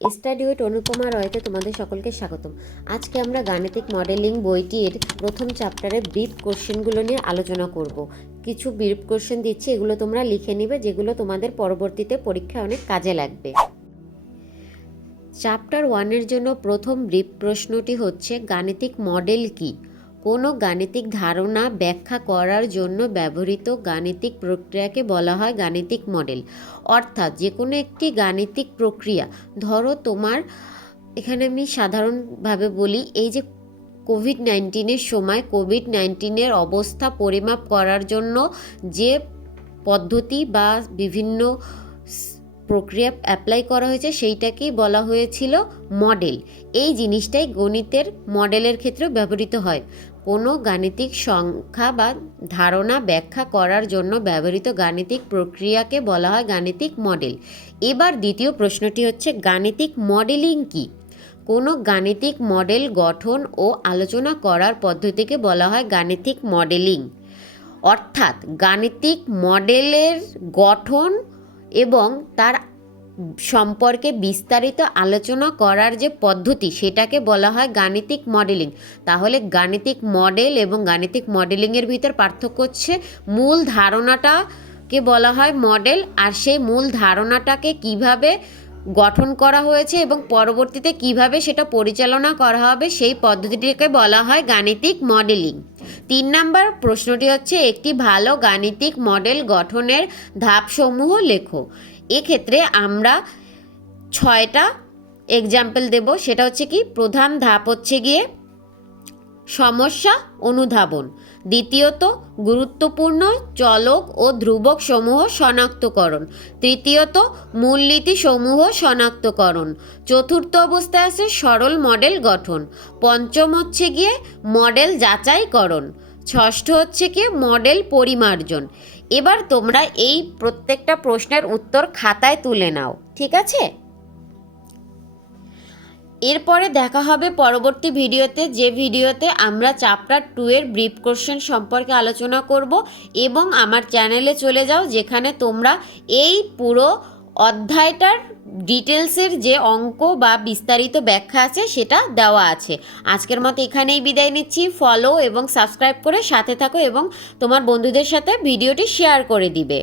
Study with Anupama রয়তে তোমাদের সকলকে স্বাগতম। আজকে আমরা গাণিতিক মডেলিং বইটির প্রথম চ্যাপ্টারে ব্রিফ কোশ্চেনগুলো নিয়ে আলোচনা করব। কিছু ব্রিফ কোশ্চেন দিচ্ছি, এগুলো তোমরা লিখে নিবে, যেগুলো তোমাদের পরবর্তীতে পরীক্ষায় অনেক কাজে লাগবে। চ্যাপ্টার ওয়ানের জন্য প্রথম ব্রিফ প্রশ্নটি হচ্ছে, গাণিতিক মডেল কি? কোনো গাণিতিক ধারণা ব্যাখ্যা করার জন্য ব্যবহৃত গাণিতিক প্রক্রিয়াকে বলা হয় গাণিতিক মডেল। অর্থাৎ যে কোনো একটি গাণিতিক প্রক্রিয়া, ধরো তোমার, এখানে আমি সাধারণভাবে বলি, এই যে কোভিড নাইন্টিনের সময় কোভিড নাইন্টিনের অবস্থা পরিমাপ করার জন্য যে পদ্ধতি বা বিভিন্ন প্রক্রিয়া অ্যাপ্লাই করা হয়েছে, সেইটাকেই বলা হয়েছিল মডেল এই জিনিসটাই গণিতের মডেলের ক্ষেত্রেও ব্যবহৃত হয়। কোনো গাণিতিক সংখ্যা বা ধারণা ব্যাখ্যা করার জন্য ব্যবহৃত গাণিতিক প্রক্রিয়াকে বলা হয় গাণিতিক মডেল এবার দ্বিতীয় প্রশ্নটি হচ্ছে, গাণিতিক মডেলিং কি? কোনো গাণিতিক মডেল গঠন ও আলোচনা করার পদ্ধতিকে বলা হয় গাণিতিক মডেলিং অর্থাৎ গাণিতিক মডেলের গঠন এবং তার সম্পর্কে বিস্তারিত আলোচনা করার যে পদ্ধতি, সেটাকে বলা হয় গাণিতিক মডেলিং। তাহলে গাণিতিক মডেল এবং গাণিতিক মডেলিংয়ের ভিতর পার্থক্য হচ্ছে মূল ধারণাটাকে বলা হয় মডেল, আর সেই মূল ধারণাটাকে কীভাবে গঠন করা হয়েছে এবং পরবর্তীতে কীভাবে সেটা পরিচালনা করা হবে, সেই পদ্ধতিটিকে বলা হয় গাণিতিক মডেলিং। তিন নম্বর প্রশ্নটি হচ্ছে, একটি ভালো গাণিতিক মডেল গঠনের ধাপসমূহ লেখো। এক্ষেত্রে আমরা ছয়টা এক্সাম্পল দেব। সেটা হচ্ছে কি, প্রধান ধাপ হচ্ছে গিয়ে সমস্যা অনুধাবন। দ্বিতীয়ত, গুরুত্বপূর্ণ চলক ও ধ্রুবক সমূহ শনাক্তকরণ। তৃতীয়ত, মূলনীতি সমূহ শনাক্তকরণ। চতুর্থ অবস্থায় আছে সরল মডেল গঠন। পঞ্চম হচ্ছে গিয়ে মডেল যাচাইকরণ। ষষ্ঠ হচ্ছে গিয়ে মডেল পরিমার্জন। এবার তোমরা এই প্রত্যেকটা প্রশ্নের উত্তর খাতায় তুলে নাও। ঠিক আছে? এরপরে দেখা হবে পরবর্তী ভিডিওতে, যে ভিডিওতে আমরা চ্যাপ্টার টু এর ব্রিফ কোশ্চেন সম্পর্কে আলোচনা করব এবং আমার চ্যানেলে চলে যাও যেখানে তোমরা এই পুরো অধ্যায়টার ডিটেলসের যে অঙ্ক বা বিস্তারিত ব্যাখ্যা আছে সেটা দেওয়া আছে। আজকের মতো এখানেই বিদায় নিচ্ছি। ফলো এবং সাবস্ক্রাইব করে সাথে থাকো এবং তোমার বন্ধুদের সাথে ভিডিওটি শেয়ার করে দিবে।